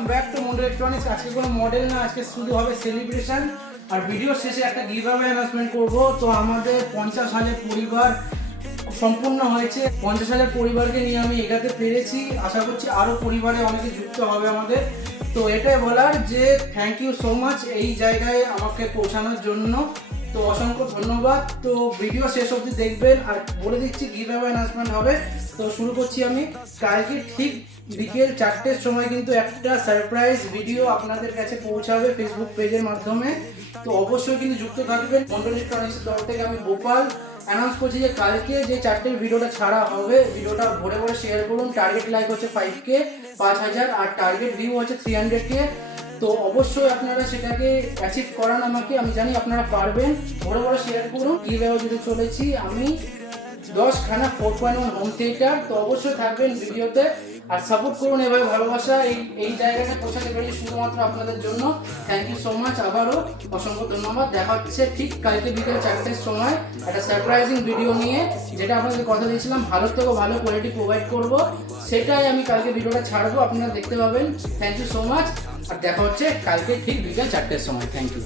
Welcome back to Mondal electronics. আজকে কোনো model না, আজকে শুধু হবে সেলিব্রেশন। আর ভিডিও শেষে একটা গিভঅ্যাওয়ে অ্যানাউন্সমেন্ট করব। তো আমাদের 50,000 পরিবার সম্পূর্ণ হয়েছে। 50,000 পরিবারকে নিয়ে আমি এগাতে পেরেছি। আশা করছি আরও পরিবারে অনেকে যুক্ত হবে আমাদের। তো এটাই বলার যে থ্যাংক ইউ সো মাচ এই জায়গায় আমাকে পৌঁছানোর জন্য। তো অসংখ্য ধন্যবাদ। তো ভিডিও শেষ অবধি দেখবেন। আর বলে দিচ্ছি গিভঅ্যাওয়ে অ্যানাউন্সমেন্ট হবে। তো শুরু করছি আমি। কালকে ঠিক বিকেল 4টের সময় কিন্তু একটা সারপ্রাইজ ভিডিও আপনাদের কাছে পৌঁছাবে ফেসবুক পেজের মাধ্যমে। তো অবশ্যই কিন্তু যুক্ত থাকবেন। মন্ডল ইলেকট্রনিক্সের তরফ থেকে আমি গোপাল অ্যানাউন্স করছি যে কালকে যে 4টের ভিডিওটা ছাড়া হবে, ভিডিওটা ভরে ভরে শেয়ার করুন। টার্গেট লাইক হচ্ছে 5K 5,000 আর টার্গেট ভিউ হচ্ছে 300K। তো অবশ্যই আপনারা সেটাকে অ্যাচিভ করান আমাকে, আমি জানি আপনারা পারবেন। ভরে ভরে শেয়ার করুন। কীভাবে যদি চলেছি আমি 10খানা 4.1 হোম থিয়েটার। তো অবশ্যই থাকবেন ভিডিওতে আর সাপোর্ট করুন। এভাবে ভালোবাসা এই জায়গাটা পৌঁছাতে পেরেছি শুধুমাত্র আপনাদের জন্য। Thank you so much. আবারও অসংখ্য ধন্যবাদ। দেখা হচ্ছে ঠিক কালকে বিকেল 4টের সময় একটা সারপ্রাইজিং ভিডিও নিয়ে, যেটা আপনাদের কথা দিয়েছিলাম ভালো থেকে ভালো কোয়ালিটি প্রোভাইড করব। সেটাই আমি কালকে ভিডিওটা ছাড়বো, আপনারা দেখতে পাবেন। Thank you so much. আর দেখা হচ্ছে কালকে ঠিক বিকেল 4টের সময়। Thank you.